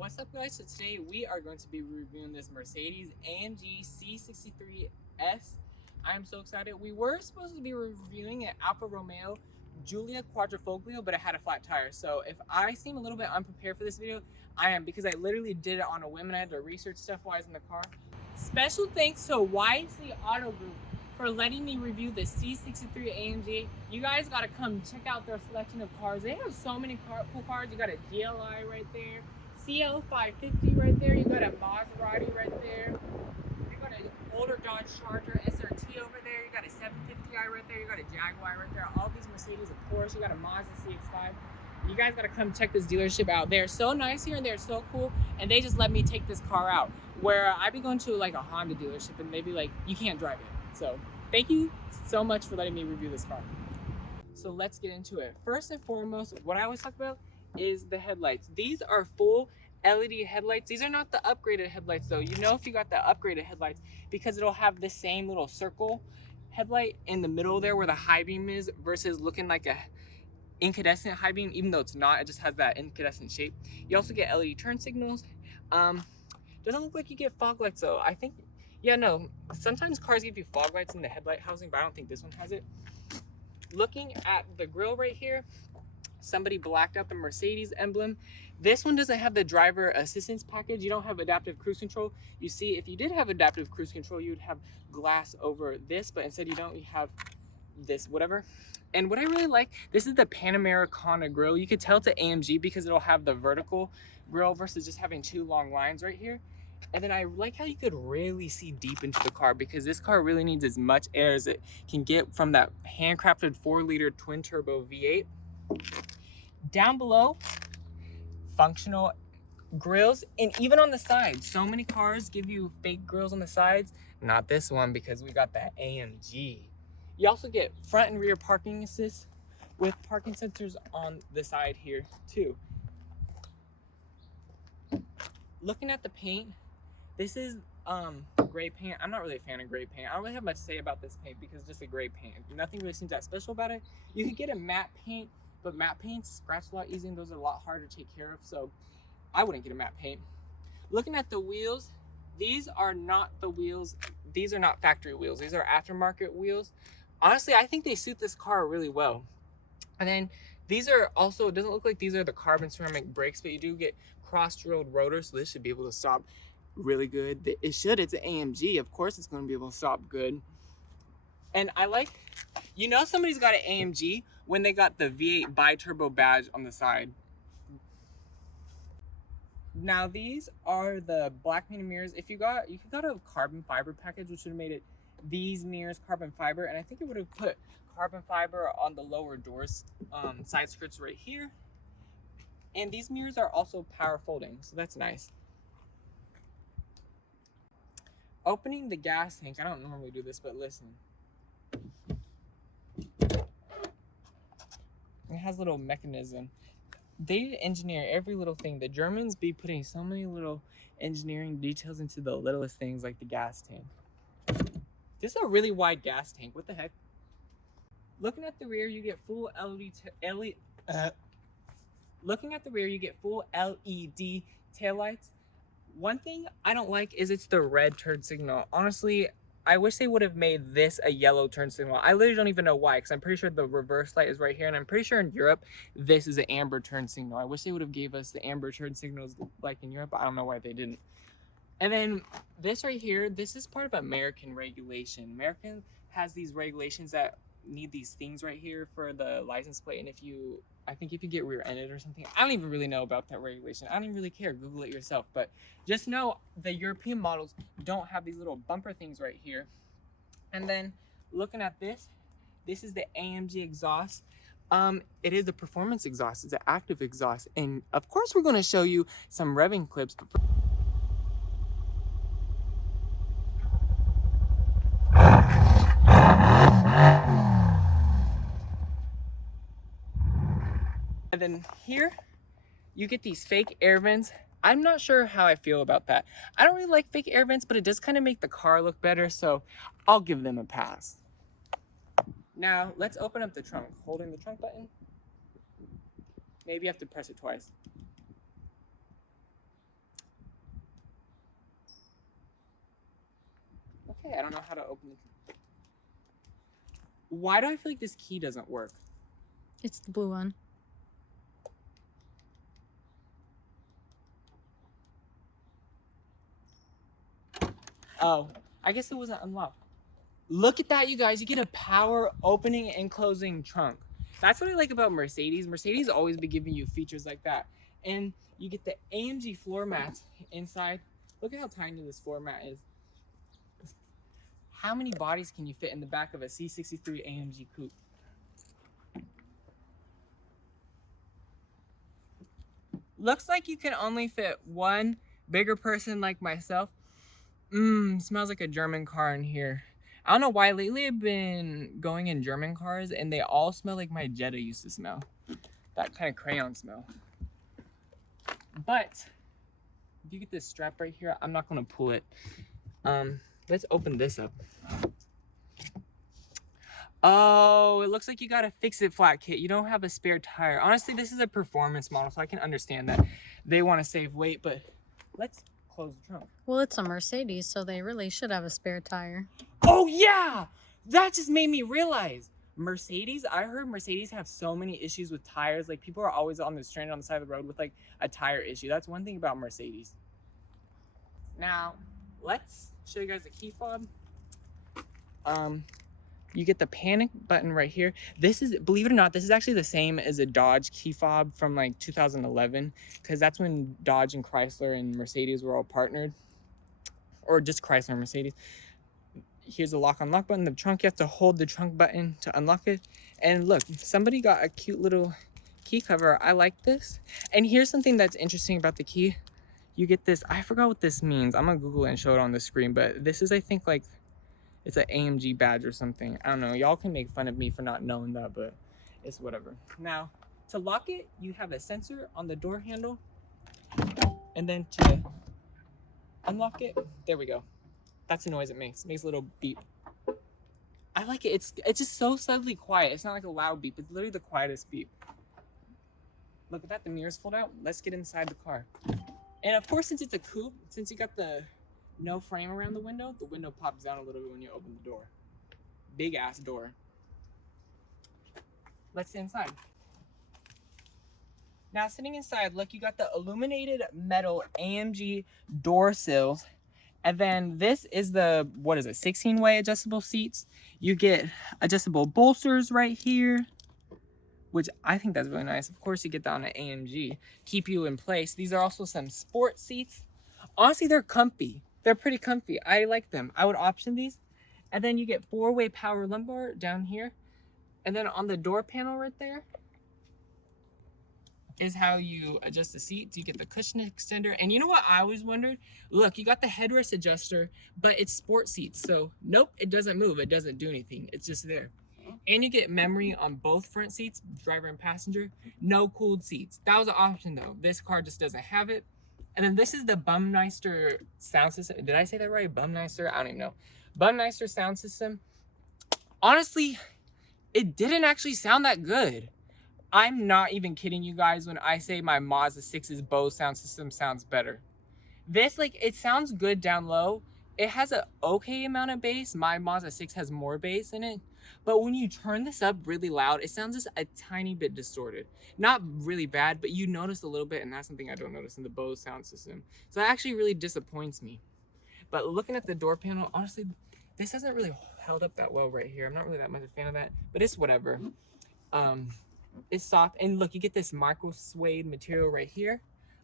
What's up, guys? So today we are going to be reviewing this Mercedes-AMG C63s. I'm so excited. We were supposed to be reviewing an Alfa Romeo Giulia Quadrifoglio, but it had a flat tire. So if I seem a little bit unprepared for this video, I am, because I literally did it on a whim and I had to research stuff while I was in the car. Special thanks to YC Auto Group for letting me review the C63 AMG. You guys gotta come check out their selection of cars. They have so many cool cars. You got a GLI right there, CL550 right there, you got a Maserati right there, you got an older Dodge Charger SRT over there, you got a 750i right there, you got a Jaguar right there, all these Mercedes, of course, you got a Mazda CX-5. You guys gotta come check this dealership out. They're so nice here and they're so cool, and they just let me take this car out. Where I'd be going to like a Honda dealership and they'd be like, you can't drive it. So thank you so much for letting me review this car. So let's get into it. First and foremost, what I always talk about is the headlights. These are full LED headlights. These are not the upgraded headlights though. You know if you got the upgraded headlights because it'll have the same little circle headlight in the middle there where the high beam is versus looking like a incandescent high beam, even though it's not, it just has that incandescent shape. You also get LED turn signals. Doesn't look like you get fog lights though. I think, yeah, no, sometimes cars give you fog lights in the headlight housing, but I don't think this one has it. Looking at the grille right here, somebody blacked out the Mercedes emblem. This one doesn't have the driver assistance package. You don't have adaptive cruise control. You see, if you did have adaptive cruise control, you would have glass over this, but instead you don't. You have this whatever. And what I really like, this is the Panamericana grille. You could tell it's an AMG because it'll have the vertical grille versus just having two long lines right here. And then I like how you could really see deep into the car because this car really needs as much air as it can get from that handcrafted 4-liter twin turbo V8. Down below, functional grills, and even on the sides. So many cars give you fake grills on the sides. Not this one because we got that AMG. You also get front and rear parking assist with parking sensors on the side here too. Looking at the paint, this is gray paint. I'm not really a fan of gray paint. I don't really have much to say about this paint because it's just a gray paint. Nothing really seems that special about it. You could get a matte paint, but matte paints scratch a lot easier and those are a lot harder to take care of, so I wouldn't get a matte paint. Looking at the wheels, these are not the wheels. These are not factory wheels. These are aftermarket wheels. Honestly, I think they suit this car really well. And then these are also, it doesn't look like these are the carbon ceramic brakes, but you do get cross-drilled rotors, so this should be able to stop really good. It should, it's an AMG. Of course it's going to be able to stop good. And I like, you know somebody's got an AMG when they got the V8 bi-turbo badge on the side. Now these are the black painted mirrors. If you got a carbon fiber package, which would have made it these mirrors carbon fiber, and I think it would have put carbon fiber on the lower doors, side skirts right here. And these mirrors are also power folding, so that's nice. Opening the gas tank, I don't normally do this, but listen. It has a little mechanism. They engineer every little thing. The Germans be putting so many little engineering details into the littlest things like the gas tank. This is a really wide gas tank. What the heck? Looking at the rear, you get full Looking at the rear, you get full LED taillights. One thing I don't like is it's the red turn signal. Honestly, I wish they would have made this a yellow turn signal. I literally don't even know why, because I'm pretty sure the reverse light is right here, and I'm pretty sure in Europe, this is an amber turn signal. I wish they would have gave us the amber turn signals like in Europe, but I don't know why they didn't. And then this right here, this is part of American regulation. American has these regulations that need these things right here for the license plate, and I think if you get rear-ended or something, I don't even really know about that regulation. I don't even really care. Google it yourself. But just know the European models don't have these little bumper things right here. And then looking at this is the AMG exhaust. It is a performance exhaust. It's an active exhaust. And of course, we're going to show you some revving clips. And then here, you get these fake air vents. I'm not sure how I feel about that. I don't really like fake air vents, but it does kind of make the car look better, so I'll give them a pass. Now, let's open up the trunk. Holding the trunk button. Maybe you have to press it twice. Okay, I don't know how to open it. Why do I feel like this key doesn't work? It's the blue one. Oh, I guess it wasn't unlocked. Look at that, you guys. You get a power opening and closing trunk. That's what I like about Mercedes. Mercedes always be giving you features like that. And you get the AMG floor mats inside. Look at how tiny this floor mat is. How many bodies can you fit in the back of a C63 AMG coupe? Looks like you can only fit one bigger person like myself. Smells like a German car in here. I don't know why lately I've been going in German cars and they all smell like my Jetta used to smell. That kind of crayon smell. But if you get this strap right here, I'm not gonna pull it. Let's open this up. Oh, it looks like you got a fix-it flat kit. You don't have a spare tire. Honestly, this is a performance model, so I can understand that they want to save weight, but let's close the trunk. Well, it's a Mercedes, so they really should have a spare tire. Oh yeah! That just made me realize. Mercedes, I heard Mercedes have so many issues with tires. Like, people are always on the stranded on the side of the road with like a tire issue. That's one thing about Mercedes. Now, let's show you guys the key fob. You get the panic button right here. This is, believe it or not, this is actually the same as a Dodge key fob from like 2011, because that's when Dodge and Chrysler and Mercedes were all partnered, or just Chrysler and Mercedes. Here's the lock unlock button. The trunk, you have to hold the trunk button to unlock it. And look, somebody got a cute little key cover. I like this. And here's something that's interesting about the key. You get this, I forgot what this means. I'm gonna Google it and show it on the screen, but this is, I think, like, it's an AMG badge or something. I don't know. Y'all can make fun of me for not knowing that, but it's whatever. Now, to lock it, you have a sensor on the door handle. And then to unlock it, there we go. That's the noise it makes. It makes a little beep. I like it. It's just so subtly quiet. It's not like a loud beep. It's literally the quietest beep. Look at that. The mirrors fold out. Let's get inside the car. And of course, since it's a coupe, since you got the no frame around the window pops down a little bit when you open the door. Big ass door. Let's sit inside. Now, sitting inside, look, you got the illuminated metal AMG door sills. And then this is the, what is it, 16-way adjustable seats. You get adjustable bolsters right here, which I think that's really nice. Of course, you get that on an AMG. Keep you in place. These are also some sport seats. Honestly, they're comfy. They're pretty comfy. I like them. I would option these. And then you get 4-way power lumbar down here. And then on the door panel right there is how you adjust the seats. You get the cushion extender. And you know what I always wondered? Look, you got the headrest adjuster, but it's sport seats. So nope, it doesn't move. It doesn't do anything. It's just there. And you get memory on both front seats, driver and passenger. No cooled seats. That was an option though. This car just doesn't have it. And then this is the Bumneister sound system. Did I say that right? Bumneister? I don't even know. Bumneister sound system. Honestly, it didn't actually sound that good. I'm not even kidding you guys when I say my Mazda 6's Bose sound system sounds better. This, like, it sounds good down low. It has an okay amount of bass. My Mazda 6 has more bass in it. But when you turn this up really loud, it sounds just a tiny bit distorted. Not really bad, but you notice a little bit, and that's something I don't notice in the Bose sound system. So that actually really disappoints me. But looking at the door panel, honestly, this hasn't really held up that well right here. I'm not really that much a fan of that, but it's whatever. It's soft, and look, you get this micro suede material right here.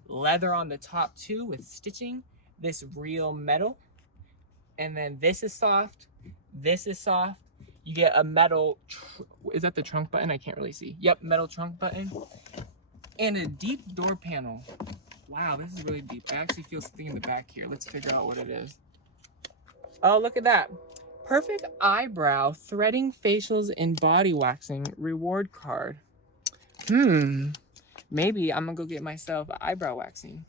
Leather on the top too with stitching. This real metal. And then this is soft. This is soft. You get a metal, is that the trunk button? I can't really see. Yep, metal trunk button. And a deep door panel. Wow, this is really deep. I actually feel something in the back here. Let's figure out what it is. Oh, look at that. Perfect eyebrow, threading, facials, and body waxing reward card. Maybe I'm gonna go get myself eyebrow waxing.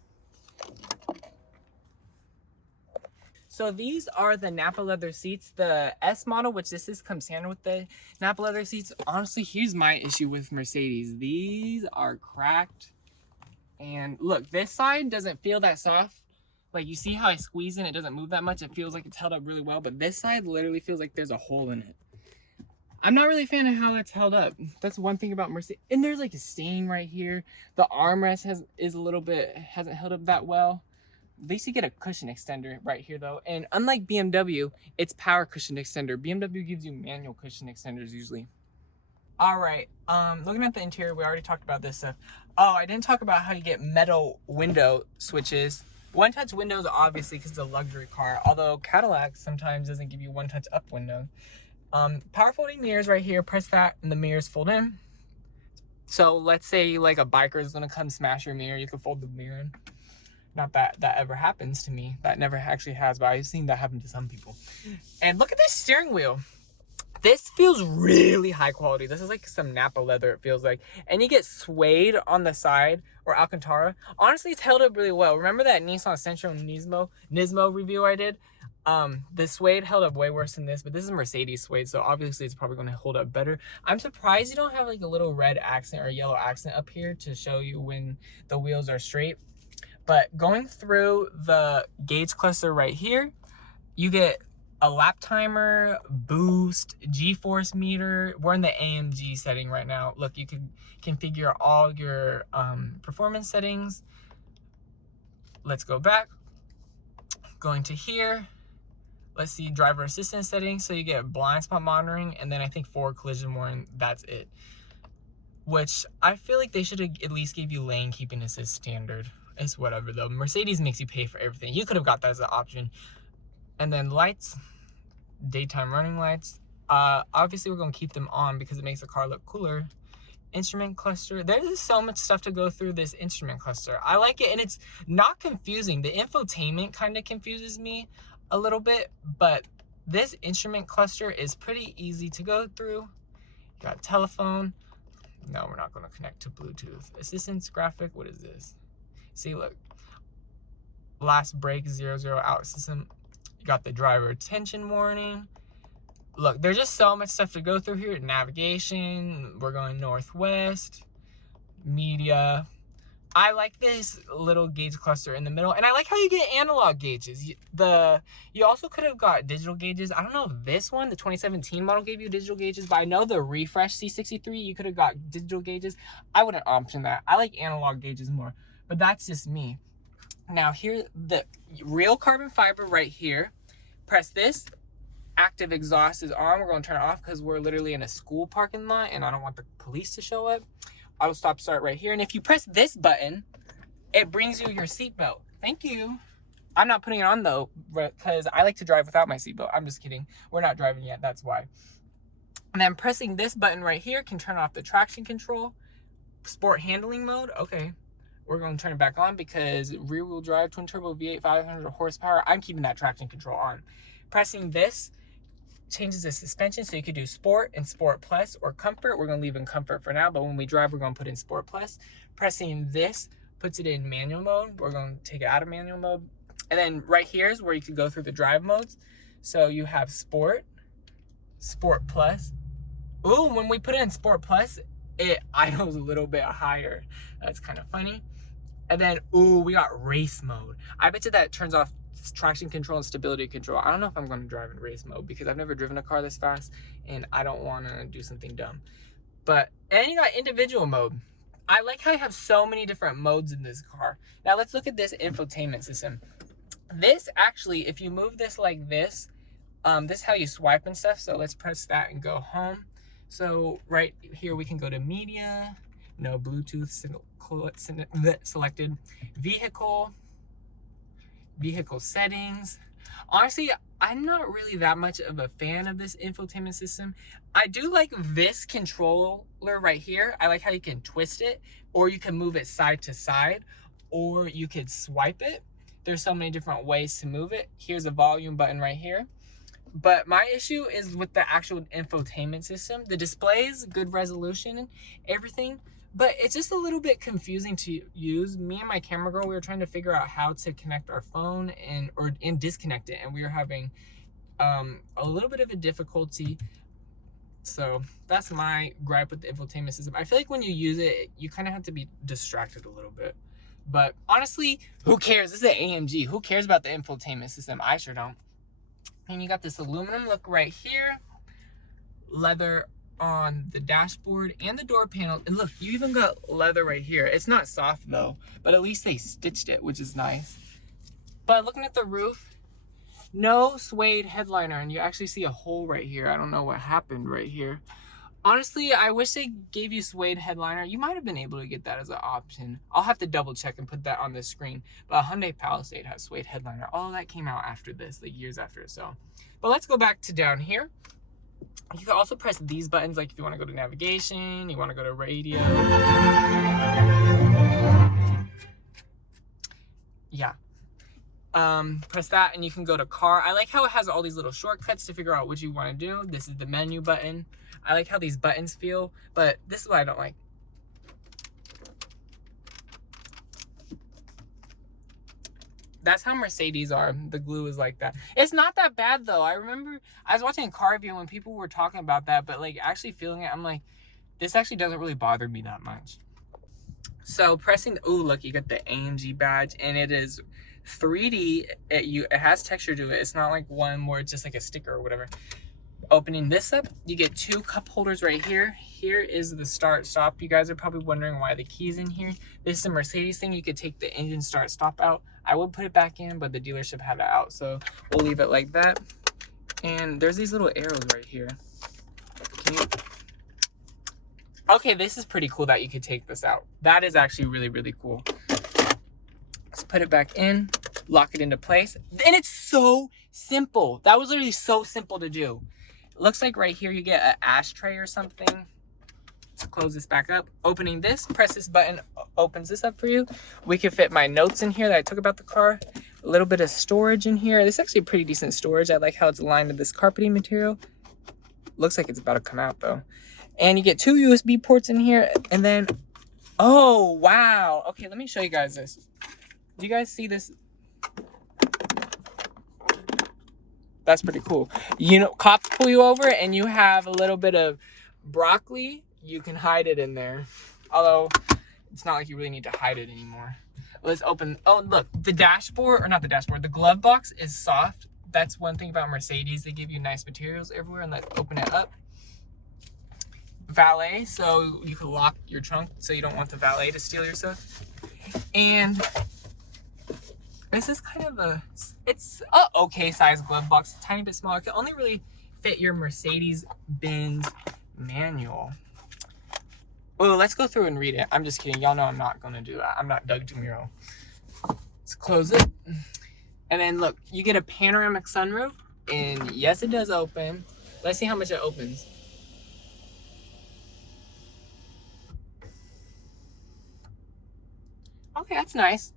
So these are the Nappa leather seats. The S model, which this is, comes standard with the Nappa leather seats. Honestly, here's my issue with Mercedes. These are cracked. And look, this side doesn't feel that soft Like, you see how I squeeze in, it doesn't move that much. It feels like it's held up really well, but this side literally feels like there's a hole in it. I'm not really a fan of how that's held up. That's one thing about Mercedes. And there's like a stain right here. The armrest hasn't held up that well. At least you get a cushion extender right here though. And unlike BMW, it's power cushion extender. BMW gives you manual cushion extenders usually. All right, looking at the interior, we already talked about this stuff. Oh, I didn't talk about how you get metal window switches. One-touch windows, obviously, because it's a luxury car. Although Cadillac sometimes doesn't give you one-touch up window. Power folding mirrors right here. Press that, and the mirrors fold in. So let's say like a biker is gonna come smash your mirror, you can fold the mirror in. Not that that ever happens to me. That never actually has, but I've seen that happen to some people. And look at this steering wheel. This feels really high quality. This is like some Napa leather, it feels like. And you get suede on the side, or Alcantara. Honestly, it's held up really well. Remember that Nissan Sentra Nismo review I did? The suede held up way worse than this, but this is Mercedes suede, so obviously it's probably going to hold up better. I'm surprised you don't have like a little red accent or yellow accent up here to show you when the wheels are straight. But going through the gauge cluster right here, you get a lap timer, boost, G-force meter. We're in the AMG setting right now. Look, you can configure all your performance settings. Let's go back. Going to here. Let's see, driver assistance settings. So you get blind spot monitoring, and then I think forward collision warning. That's it. Which I feel like they should have at least gave you lane keeping assist standard. It's whatever though. Mercedes makes you pay for everything. You could have got that as an option. And then lights, daytime running lights. Obviously we're gonna keep them on because it makes the car look cooler. Instrument cluster. There's so much stuff to go through this instrument cluster. I like it, and it's not confusing. The infotainment kind of confuses me a little bit, but this instrument cluster is pretty easy to go through. You got telephone. No, we're not gonna connect to Bluetooth. Assistance graphic, what is this? See, look. Last brake, 0 out system. You got the driver attention warning. Look, there's just so much stuff to go through here. Navigation, we're going northwest. Media. I like this little gauge cluster in the middle, and I like how you get analog gauges. You also could have got digital gauges. I don't know if this one, the 2017 model, gave you digital gauges, but I know the refresh C63, you could have got digital gauges. I wouldn't option that. I like analog gauges more, but that's just me. Now here, the real carbon fiber right here. Press this. Active exhaust is on. We're going to turn it off because we're literally in a school parking lot and I don't want the police to show up. Auto stop start right here. And if you press this button, it brings you your seatbelt. Thank you. I'm not putting it on though because I like to drive without my seatbelt. I'm just kidding. We're not driving yet. That's why. And then pressing this button right here can turn off the traction control. Sport handling mode. Okay. We're going to turn it back on because rear wheel drive, twin turbo V8, 500 horsepower. I'm keeping that traction control on. Pressing this changes the suspension, so you could do Sport and Sport Plus or Comfort. We're going to leave in Comfort for now, but when we drive, we're going to put in Sport Plus. Pressing this puts it in manual mode. We're going to take it out of manual mode. And then right here is where you can go through the drive modes. So you have Sport, Sport Plus. Ooh, when we put it in Sport Plus, it idles a little bit higher. That's kind of funny. And then, ooh, we got race mode. I bet you that turns off traction control and stability control. I don't know if I'm going to drive in race mode because I've never driven a car this fast and I don't want to do something dumb. But, and you got individual mode. I like how you have so many different modes in this car. Now let's look at this infotainment system. This actually, if you move this like this is how you swipe and stuff. So let's press that and go home. So right here we can go to media, no Bluetooth selected, vehicle settings. Honestly, I'm not really that much of a fan of this infotainment system. I do like this controller right here. I like how you can twist it, or you can move it side to side, or you could swipe it. There's so many different ways to move it. Here's a volume button right here. But my issue is with the actual infotainment system. The displays, good resolution and everything, but it's just a little bit confusing to use. Me and my camera girl, we were trying to figure out how to connect our phone and disconnect it, and we were having a little bit of a difficulty. So that's my gripe with the infotainment system. I feel like when you use it, you kind of have to be distracted a little bit. But honestly, who cares? This is an AMG. Who cares about the infotainment system? I sure don't. And you got this aluminum look right here. Leather on the dashboard and the door panel. And look, you even got leather right here. It's not soft though, but at least they stitched it, which is nice. But looking at the roof, no suede headliner, and you actually see a hole right here. I don't know what happened right here. Honestly, I wish they gave you suede headliner. You might have been able to get that as an option. I'll have to double check and put that on the screen. But Hyundai Palisade has suede headliner. All that came out after this, like years after. So, but let's go back to down here. You can also press these buttons, like if you want to go to navigation, you want to go to radio. Yeah. Press that and you can go to car. I like how it has all these little shortcuts to figure out what you want to do. This is the menu button. I like how these buttons feel, but this is what I don't like. That's how Mercedes are. The glue is like that. It's not that bad though. I remember I was watching a car review when people were talking about that, but like actually feeling it, I'm like, this actually doesn't really bother me that much. So pressing, oh look, you got the AMG badge and it is 3D. It has texture to it. It's not like one where it's just like a sticker or whatever. Opening this up, you get two cup holders right here. Here is the start stop. You guys are probably wondering why the key's in here. This is a Mercedes thing. You could take the engine start stop out. I would put it back in, but the dealership had it out, so we'll leave it like that. And there's these little arrows right here. Okay, this is pretty cool that you could take this out. That is actually really, really cool. Let's put it back in, lock it into place. And it's so simple. That was literally so simple to do. It looks like right here you get an ashtray or something. Let's close this back up. Opening this, press this button, opens this up for you. We can fit my notes in here that I took about the car. A little bit of storage in here. This is actually pretty decent storage. I like how it's aligned with this carpeting material. Looks like it's about to come out though. And you get two USB ports in here. And then, oh, wow. Okay, let me show you guys this. Do you guys see this? That's pretty cool. You know, cops pull you over and you have a little bit of broccoli. You can hide it in there. Although, it's not like you really need to hide it anymore. Let's open, oh, look, the dashboard, or not the dashboard, the glove box is soft. That's one thing about Mercedes. They give you nice materials everywhere. And let's open it up. Valet, so you can lock your trunk so you don't want the valet to steal your stuff. And this is kind of it's a okay size glove box, a tiny bit smaller. It can only really fit your Mercedes-Benz manual. Oh, let's go through and read it. I'm just kidding. Y'all know I'm not gonna do that. I'm not Doug DeMuro. Let's close it. And then look, you get a panoramic sunroof, and yes, it does open. Let's see how much it opens. Okay, that's nice.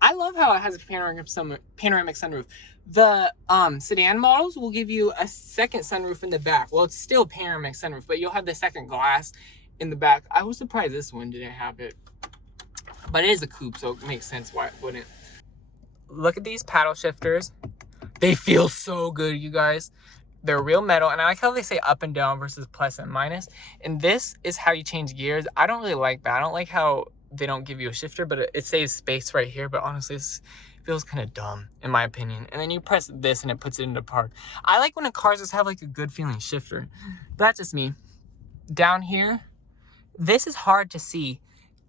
I love how it has a panoramic sunroof. The sedan models will give you a second sunroof in the back. Well, it's still panoramic sunroof, but you'll have the second glass in the back. I was surprised this one didn't have it. But it is a coupe, so it makes sense why it wouldn't. Look at these paddle shifters. They feel so good, you guys. They're real metal, and I like how they say up and down versus plus and minus. And this is how you change gears. I don't really like that. I don't like how they don't give you a shifter, but it saves space right here. But honestly, this feels kind of dumb in my opinion. And then you press this and it puts it into park. I like when the cars just have like a good feeling shifter. But that's just me. Down here, this is hard to see.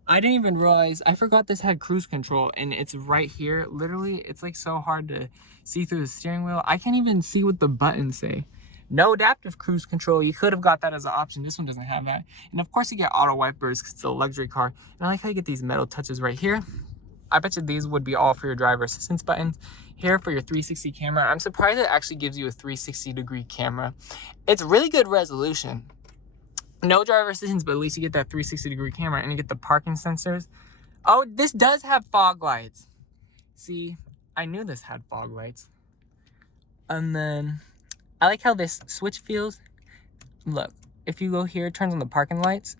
I didn't even realize, I forgot this had cruise control, and it's right here. Literally, it's like so hard to see through the steering wheel. I can't even see what the buttons say. No adaptive cruise control. You could have got that as an option. This one doesn't have that. And of course you get auto wipers because it's a luxury car. And I like how you get these metal touches right here. I bet you these would be all for your driver assistance buttons. Here for your 360 camera. I'm surprised it actually gives you a 360-degree camera. It's really good resolution. No driver assistance, but at least you get that 360-degree camera, and you get the parking sensors. Oh, this does have fog lights. See, I knew this had fog lights. And then I like how this switch feels. Look, if you go here, it turns on the parking lights.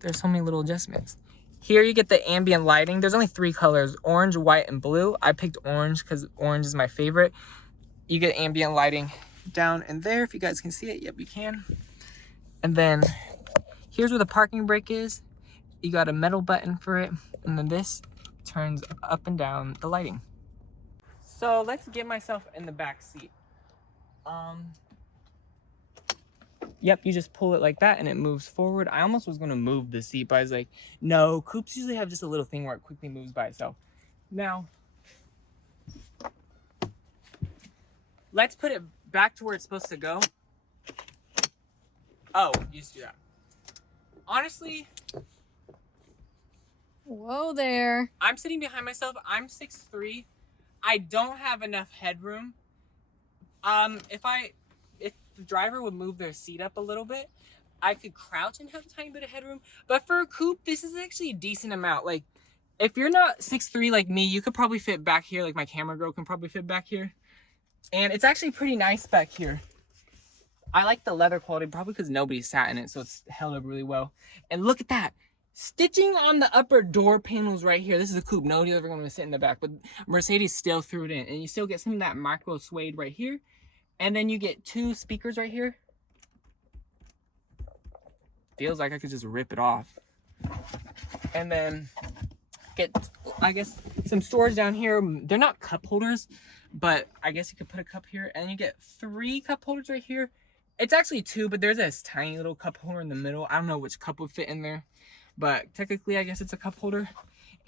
There's so many little adjustments. Here you get the ambient lighting. There's only 3 colors, orange, white, and blue. I picked orange because orange is my favorite. You get ambient lighting down in there. If you guys can see it, yep, you can. And then here's where the parking brake is. You got a metal button for it. And then this turns up and down the lighting. So let's get myself in the back seat. Yep, you just pull it like that and it moves forward. I almost was gonna move the seat, but I was like, no, coupes usually have just a little thing where it quickly moves by itself. Now, let's put it back to where it's supposed to go. Oh, you just do that. Honestly, Whoa there. I'm sitting behind myself. I'm 6'3". I don't have enough headroom. If the driver would move their seat up a little bit, I could crouch and have a tiny bit of headroom. But for a coupe, this is actually a decent amount. Like, if you're not 6'3" like me, you could probably fit back here. Like my camera girl can probably fit back here. And it's actually pretty nice back here. I like the leather quality, probably because nobody sat in it, so it's held up really well. And look at that. Stitching on the upper door panels right here. This is a coupe. Nobody's ever going to sit in the back, but Mercedes still threw it in. And you still get some of that micro suede right here. And then you get 2 speakers right here. Feels like I could just rip it off. And then get, I guess, some storage down here. They're not cup holders, but I guess you could put a cup here. And you get 3 cup holders right here. It's actually 2, but there's this tiny little cup holder in the middle. I don't know which cup would fit in there, but technically I guess it's a cup holder.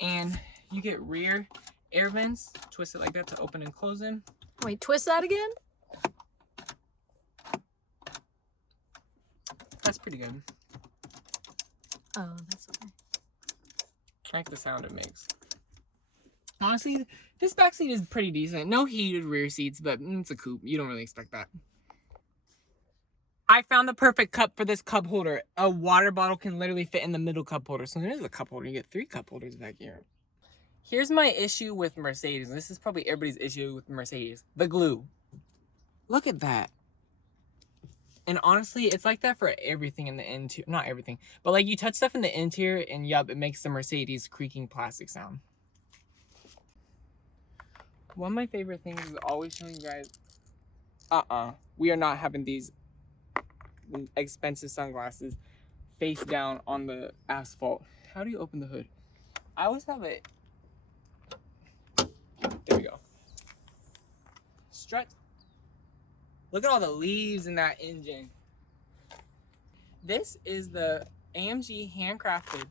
And you get rear air vents. Twist it like that to open and close them. Wait, twist that again? That's pretty good. Oh, that's okay. I like the sound it makes. Honestly, this back seat is pretty decent. No heated rear seats, but it's a coupe. You don't really expect that. I found the perfect cup for this cup holder. A water bottle can literally fit in the middle cup holder. So there's a cup holder. You get 3 cup holders back here. Here's my issue with Mercedes. This is probably everybody's issue with Mercedes. The glue. Look at that. And honestly, it's like that for everything in the interior. Not everything, but like you touch stuff in the interior and yup, it makes the Mercedes creaking plastic sound. One of my favorite things is always showing you guys, we are not having these expensive sunglasses face down on the asphalt. How do you open the hood? I always have it. There we go. Strut. Look at all the leaves in that engine. This is the AMG handcrafted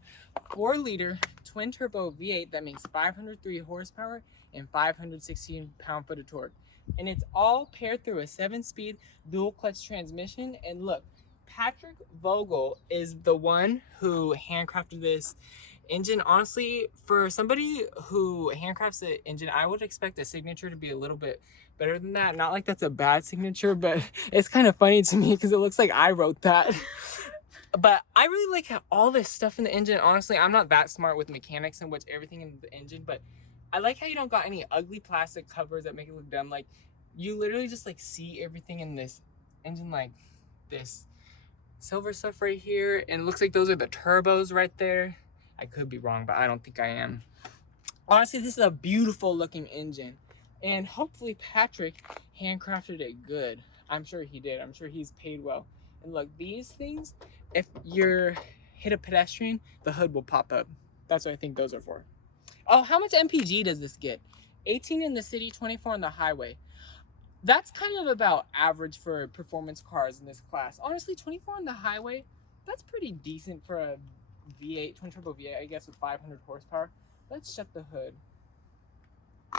4-liter twin turbo V8 that makes 503 horsepower and 516 pound-foot of torque. And it's all paired through a 7-speed dual clutch transmission. And look, Patrick Vogel is the one who handcrafted this engine. Honestly, for somebody who handcrafts the engine, I would expect the signature to be a little bit better than that. Not like that's a bad signature, but it's kind of funny to me because it looks like I wrote that. But I really like how all this stuff in the engine. Honestly, I'm not that smart with mechanics and what's everything in the engine, but I like how you don't got any ugly plastic covers that make it look dumb. Like, you literally just like see everything in this engine, like this silver stuff right here, and it looks like those are the turbos right there. I could be wrong, but I don't think I am. Honestly, this is a beautiful looking engine, and hopefully Patrick handcrafted it good. I'm sure he did. I'm sure he's paid well. And look, these things, if you're hit a pedestrian, the hood will pop up. That's what I think those are for. Oh, how much MPG does this get? 18 in the city, 24 on the highway. That's kind of about average for performance cars in this class. Honestly, 24 on the highway, that's pretty decent for a V8, twin turbo V8, I guess, with 500 horsepower. Let's shut the hood.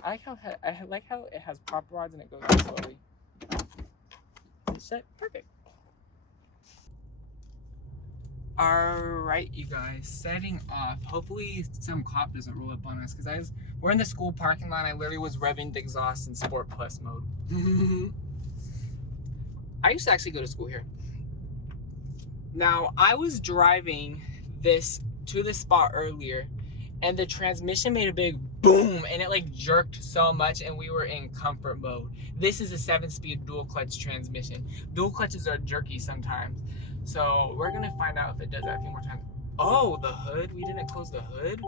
I like how it has prop rods and it goes out slowly. It's shut, perfect. Alright, you guys, setting off. Hopefully some cop doesn't roll up on us, because we're in the school parking lot. I literally was revving the exhaust in Sport Plus mode. I used to actually go to school here. Now, I was driving this to the spot earlier, and the transmission made a big boom, and it like jerked so much, and we were in comfort mode. This is a 7-speed dual clutch transmission. Dual clutches are jerky sometimes. So we're gonna find out if it does that a few more times. Oh, the hood. We didn't close the hood.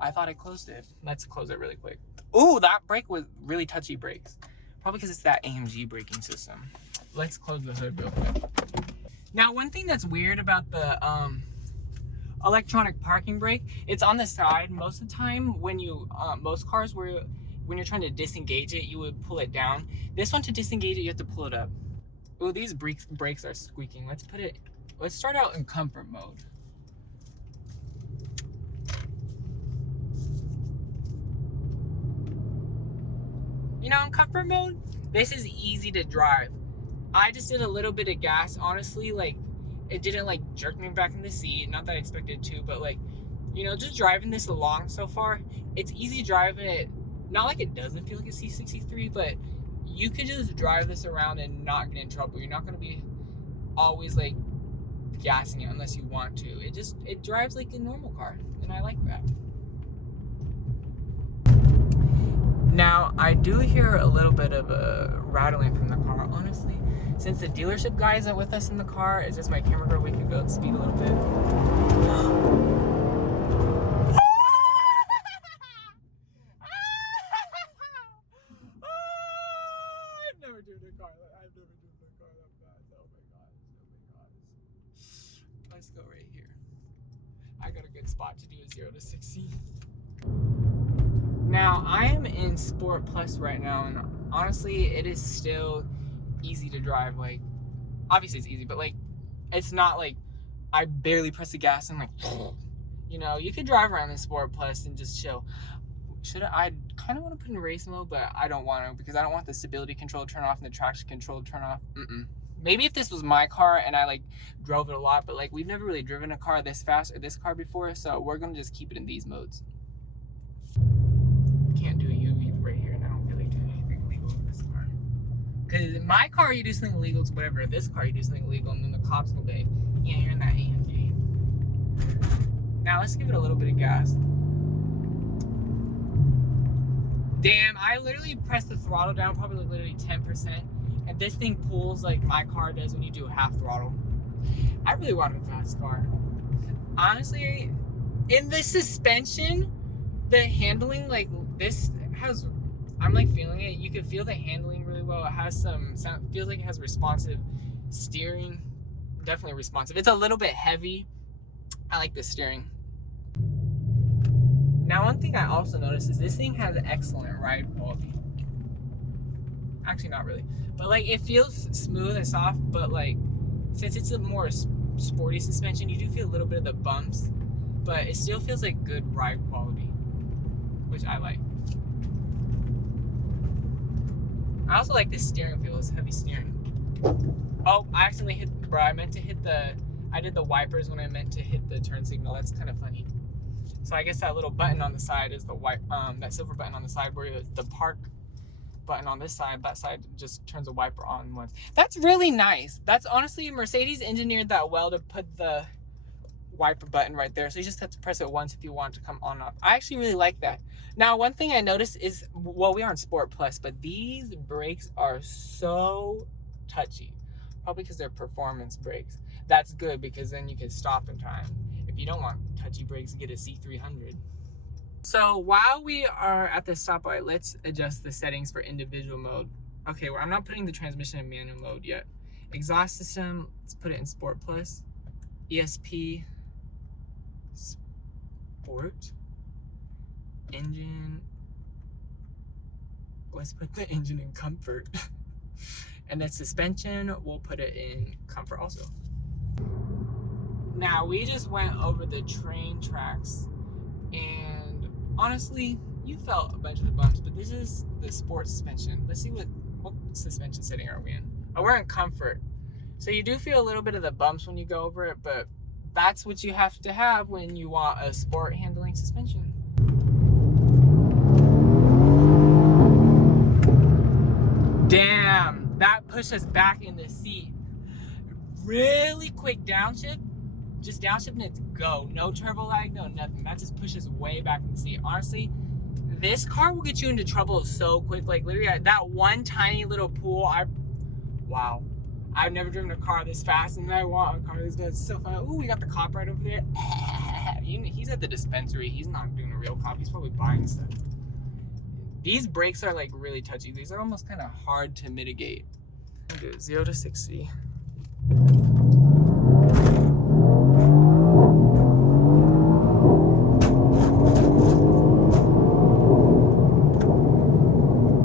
I thought I closed it. Let's close it really quick. Ooh, that brake was really touchy brakes. Probably because it's that AMG braking system. Let's close the hood real quick. Now, one thing that's weird about the electronic parking brake. It's on the side. Most of the time when you, most cars where when you're trying to disengage it, you would pull it down. This one, to disengage it, you have to pull it up. Oh, these brakes are squeaking. Let's start out in comfort mode. You know, in comfort mode, this is easy to drive. I just did a little bit of gas, honestly, like, it didn't like jerk me back in the seat, not that I expected to, but like, you know, just driving this along so far, it's easy driving it. Not like it doesn't feel like a C63, but you could just drive this around and not get in trouble. You're not going to be always like gassing it unless you want to. It drives like a normal car, and I like that. Now, I do hear a little bit of a rattling from the car, honestly. Since the dealership guy isn't with us in the car, it's just my camera girl. We could go at speed a little bit. I've never driven a car that fast. Oh my gosh. Let's go right here. I got a good spot to do a 0 to 60. Now, I am in Sport Plus right now, and honestly, it is still easy to drive. Like, obviously it's easy, but like, it's not like I barely press the gas and like, you know, you could drive around in Sport Plus and just chill. I kind of want to put in race mode, but I don't want to, because I don't want the stability control to turn off and the traction control to turn off. Maybe if this was my car and I like drove it a lot, but like, we've never really driven a car this fast or this car before, so we're gonna just keep it in these modes. Can't do UV right here, and I don't feel like doing anything illegal with this car. Because in my car, you do something illegal to whatever. This car, you do something illegal, and then the cops will be, yeah, you're in that AMG. Now, let's give it a little bit of gas. Damn, I literally pressed the throttle down probably literally 10%, and this thing pulls like my car does when you do half throttle. I really wanted a fast car. Honestly, in the suspension, the handling, like, this has, I'm like feeling it. You can feel the handling really well. It has some sound, feels like it has responsive steering. Definitely responsive. It's a little bit heavy. I like the steering. Now, one thing I also noticed is this thing has excellent ride quality. Actually, not really. But like, it feels smooth and soft, but like, since it's a more sporty suspension, you do feel a little bit of the bumps, but it still feels like good ride quality, which I like. I also like this steering feel. It's heavy steering. Oh, I accidentally hit, bro. I meant to hit I did the wipers when I meant to hit the turn signal. That's kind of funny. So I guess that little button on the side is the that silver button on the side, where the park button on this side, that side just turns a wiper on once. That's really nice. That's honestly, Mercedes engineered that well to put the wiper button right there, so you just have to press it once if you want it to come on and off. I actually really like that. Now, one thing I noticed is, well, we are on Sport Plus, but these brakes are so touchy, probably because they're performance brakes. That's good, because then you can stop in time. If you don't want touchy brakes, get a C300. So while we are at the stoplight, let's adjust the settings for individual mode. Okay, well, I'm not putting the transmission in manual mode yet. Exhaust system, let's put it in Sport Plus. ESP, Sport, engine, let's put the engine in comfort. And then suspension, we'll put it in comfort also. Now, we just went over the train tracks, and honestly, you felt a bunch of the bumps, but this is the sport suspension. Let's see what suspension setting are we in. Oh, we're in comfort. So you do feel a little bit of the bumps when you go over it, but that's what you have to have when you want a sport handling suspension. Damn, that pushed us back in the seat. Really quick downshift, just downshift and it's go. No turbo lag, no nothing. That just pushes way back in the seat. Honestly, this car will get you into trouble so quick. Like literally, that one tiny little pool, wow. I've never driven a car this fast, and I want a car this does so fast. Ooh, we got the cop right over there. He's at the dispensary. He's not doing a real cop. He's probably buying stuff. These brakes are like really touchy. These are almost kind of hard to mitigate. I'll do it 0 to 60.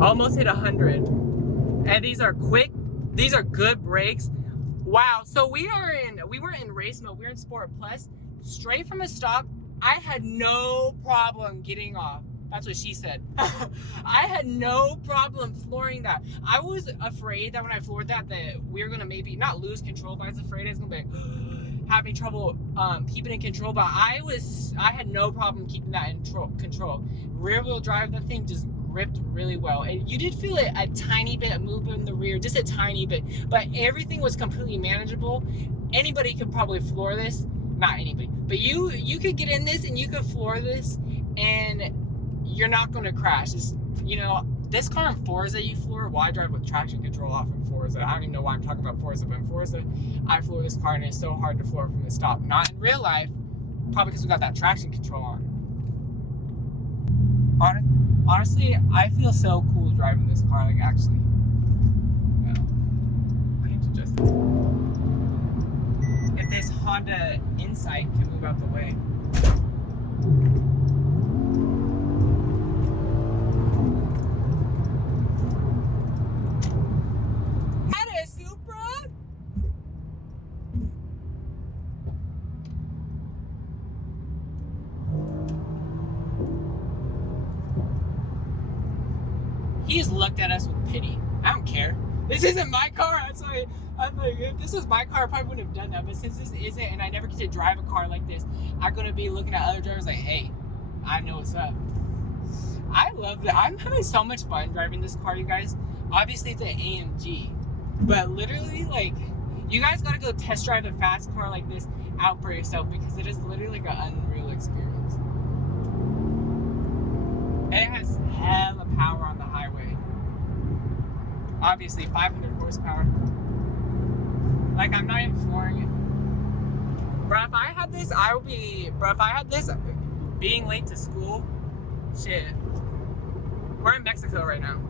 Almost hit 100. And these are quick. These are good brakes. Wow. So we were in race mode. We were in Sport Plus. Straight from a stop, I had no problem getting off. That's what she said. I had no problem flooring that. I was afraid that when I floored that we were gonna maybe not lose control, but I was afraid I was gonna be having trouble keeping in control. But I had no problem keeping that in control. Rear wheel drive, that thing just gripped really well. And you did feel it a tiny bit move in the rear, just a tiny bit, but everything was completely manageable. Anybody could probably floor this. Not anybody, but you could get in this and you could floor this and you're not going to crash. It's, you know, this car in Forza you floor. Well, I drive with traction control off in Forza. I don't even know why I'm talking about Forza, but in Forza I floor this car and it's so hard to floor from the stop. Not in real life, probably because we got that traction control on. Honestly, I feel so cool driving this car. Like, actually, no, I need to adjust it. If this Honda Insight can move out the way. That is Supra. He just looked at us with pity. I don't care. This isn't my car. That's why I'm like, if this was my car, I probably wouldn't have done that. But since this isn't, and I never get to drive a car like this, I'm gonna be looking at other drivers like, hey, I know what's up. I love that. I'm having so much fun driving this car, you guys. Obviously, it's an AMG, but literally, like, you guys gotta go test drive a fast car like this out for yourself because it is literally like an unreal experience. And it has hella power on the highway. Obviously, 500 horsepower. Like, I'm not even flooring it. Bro, if I had this, I would be... Bro, if I had this, being late to school, shit. We're in Mexico right now.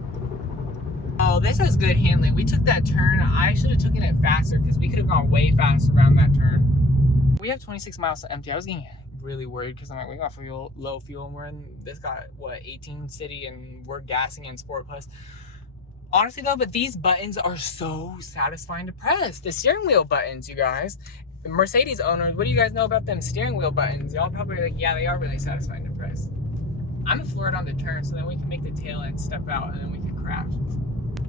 Oh, this has good handling. We took that turn. I should have taken it faster because we could have gone way faster around that turn. We have 26 miles to empty. I was getting really worried because I'm like, we got low fuel, and we're in this got what 18 city, and we're gassing in Sport Plus. Honestly though, but these buttons are so satisfying to press. The steering wheel buttons, you guys. The Mercedes owners, what do you guys know about them steering wheel buttons? Y'all probably like, yeah, they are really satisfying to press. I'm gonna floor it on the turn so then we can make the tail end step out and then we can crash.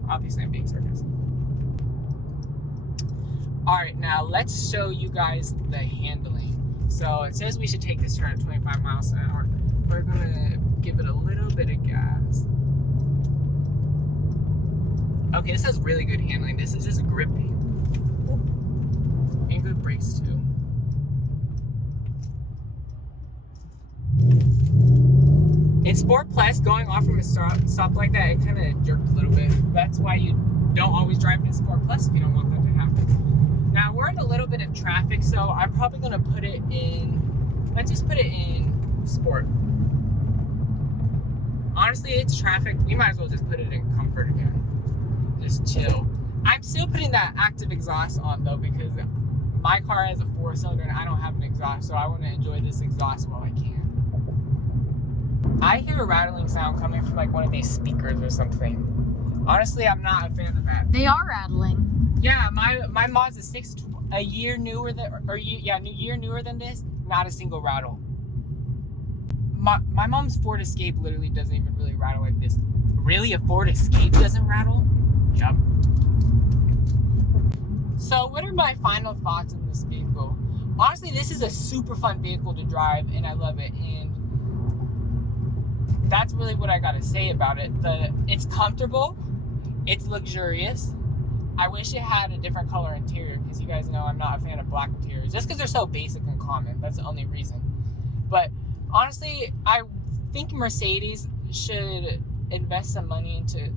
Obviously, I'm being sarcastic. All right, now let's show you guys the handling. So it says we should take this turn at 25 miles an hour. We're gonna give it a little bit of gas. Okay, this has really good handling. This is just gripping. And good brakes too. In Sport Plus, going off from a stop like that, it kind of jerked a little bit. That's why you don't always drive in Sport Plus if you don't want that to happen. Now, we're in a little bit of traffic, so I'm probably going to put it in, let's just put it in Sport. Honestly, it's traffic. We might as well just put it in Comfort again. Just chill. I'm still putting that active exhaust on, though, because my car has a 4-cylinder and I don't have an exhaust, so I want to enjoy this exhaust while I can. I hear a rattling sound coming from like one of these speakers or something. Honestly, I'm not a fan of that. They are rattling. Yeah, my Mazda 6, a year newer than, year newer than this, not a single rattle. My mom's Ford Escape literally doesn't even really rattle like this. Really, a Ford Escape doesn't rattle? Yep. So, what are my final thoughts on this vehicle? Honestly, this is a super fun vehicle to drive, and I love it. And that's really what I gotta say about it. It's comfortable, it's luxurious. I wish it had a different color interior because you guys know I'm not a fan of black interiors. Just because they're so basic and common, that's the only reason. But honestly, I think Mercedes should invest some money into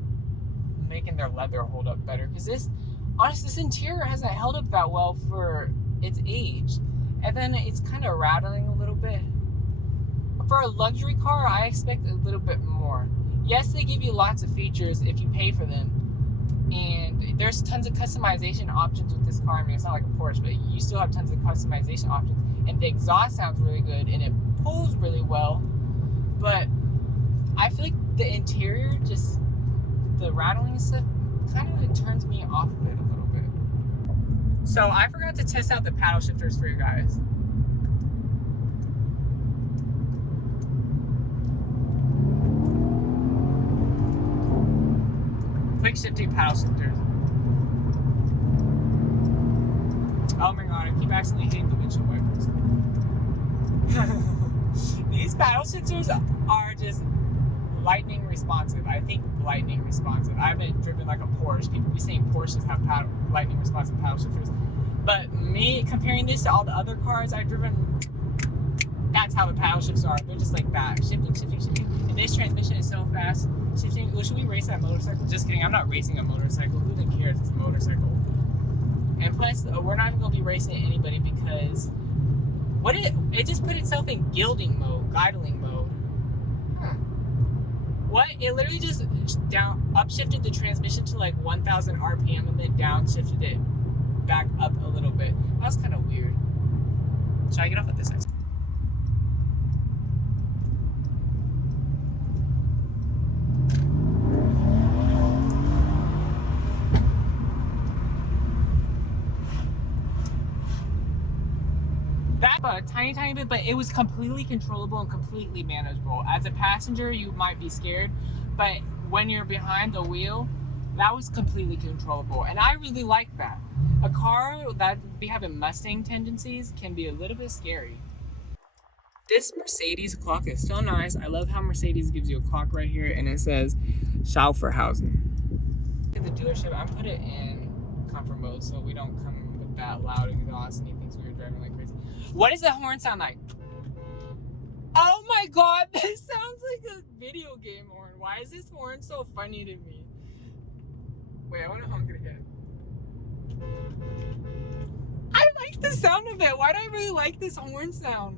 making their leather hold up better. Because this interior hasn't held up that well for its age. And then it's kind of rattling a little bit. For a luxury car, I expect a little bit more. Yes, they give you lots of features if you pay for them. And there's tons of customization options with this car. I mean, it's not like a Porsche, but you still have tons of customization options. And the exhaust sounds really good, and it pulls really well. But I feel like the interior just the rattling stuff kind of turns me off of it a little bit. So I forgot to test out the paddle shifters for you guys. Quick shifting paddle shifters. Oh my god, I keep accidentally hitting the windshield wipers. These paddle shifters are just lightning responsive. I think lightning responsive. I haven't driven like a Porsche. People be saying Porsches have lightning responsive paddle shifters. But me comparing this to all the other cars I've driven, that's how the paddle shifts are. They're just like that. Shifting, shifting, shifting. And this transmission is so fast. Shifting. Well, should we race that motorcycle? Just kidding. I'm not racing a motorcycle. Who even cares? It's a motorcycle. And plus, we're not even going to be racing anybody because it just put itself in gilding mode, guidling mode. Huh. What? It literally just upshifted the transmission to like 1,000 RPM and then downshifted it back up a little bit. That was kind of weird. Should I get off at this exit? That a tiny bit, but it was completely controllable and completely manageable. As a passenger, you might be scared, but when you're behind the wheel, that was completely controllable, and I really like that. A car that be having Mustang tendencies can be a little bit scary. This Mercedes clock is so nice. I love how Mercedes gives you a clock right here, and it says Schaufferhausen. At the dealership, I'm put it in comfort mode so we don't come with that loud exhaust and he thinks we were driving like crazy. What does the horn sound like? Oh my god, this sounds like a video game horn. Why is this horn so funny to me? Wait, I want to honk it again. I like the sound of it. Why do I really like this horn sound?